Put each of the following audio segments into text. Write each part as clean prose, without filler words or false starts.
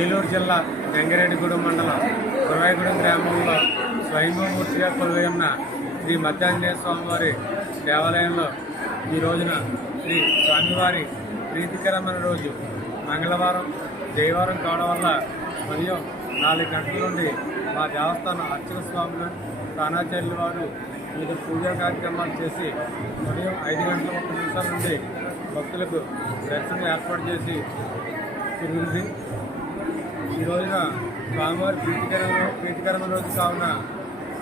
ఏలూరు జిల్లా గంగిరెడ్డిగూడెం మండలం గురవాయిగూడెం గ్రామంలో స్వయంభూమూర్తిగా కొలువై ఉన్న శ్రీ మధ్యాంజనేయ స్వామివారి దేవాలయంలో ఈ రోజున శ్రీ స్వామివారి ప్రీతికరమైన రోజు మంగళవారం జయవారం కావడం వల్ల ఉదయం 4 గంటల నుండి మా దేవస్థానం అర్చక స్వాములు స్థానాచార్యుల వారు వివిధ పూజా కార్యక్రమాలు చేసి ఉదయం 5 గంటల 30 నిమిషాల నుండి భక్తులకు దర్శనం ఏర్పాటు చేసి తిరుగుతుంది. ఈ రోజున స్వామివారి ప్రీతికరమైన రోజు కావున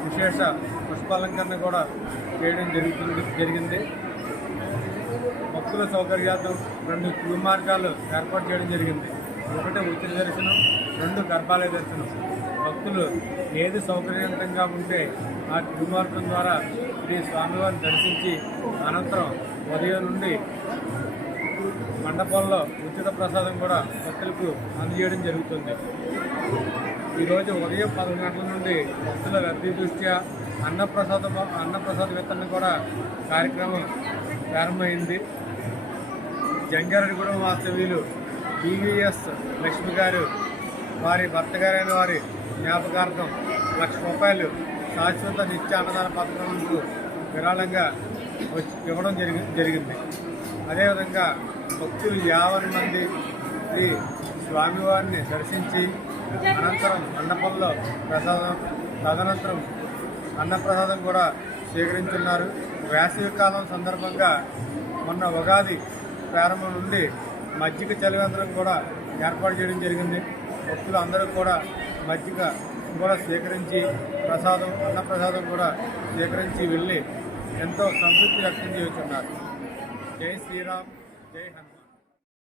విశేష పుష్పాలంకరణ కూడా చేయడం జరిగింది. భక్తుల సౌకర్యార్థం 2 క్యూ మార్గాలు ఏర్పాటు చేయడం జరిగింది. 1 ఉచిత దర్శనం, 2 గర్భాలయ దర్శనం. భక్తులు ఏది సౌకర్యవంతంగా ఉంటే ఆ క్యూ మార్గం ద్వారా శ్రీ స్వామివారిని దర్శించి అనంతరం ఉదయం నుండి మండపంలో ఉచిత ప్రసాదం కూడా భక్తులకు అందజేయడం జరుగుతుంది. ఈరోజు ఉదయం 11 గంటల నుండి భక్తుల రద్దీ దృష్ట్యా అన్నప్రసాద వితరణ కూడా కార్యక్రమం ప్రారంభమైంది. జంగారెడ్డిగూడెం వాస్తవ్యులు BVS లక్ష్మి గారు వారి భర్త గారైన వారి జ్ఞాపకార్థం ₹1,00,000 శాశ్వత నిత్య అన్నదాన పథకంకు విరాళంగా ఇవ్వడం జరిగింది. అదేవిధంగా భక్తులు 50 మంది ఈ స్వామివారిని దర్శించి అనంతరం మండపంలో తదనంతరం అన్నప్రసాదం కూడా స్వీకరించున్నారు. వేసవి కాలం సందర్భంగా మొన్న ఉగాది ప్రారంభం నుండి మజ్జిగ చలివేంద్రం కూడా ఏర్పాటు చేయడం జరిగింది. భక్తులు అందరూ కూడా మజ్జిగ కూడా స్వీకరించి అన్నప్రసాదం కూడా స్వీకరించి వెళ్ళి ఎంతో సంతృప్తి వ్యక్తం చేస్తున్నారు. జై శ్రీరామ్, జై హనుమాన్.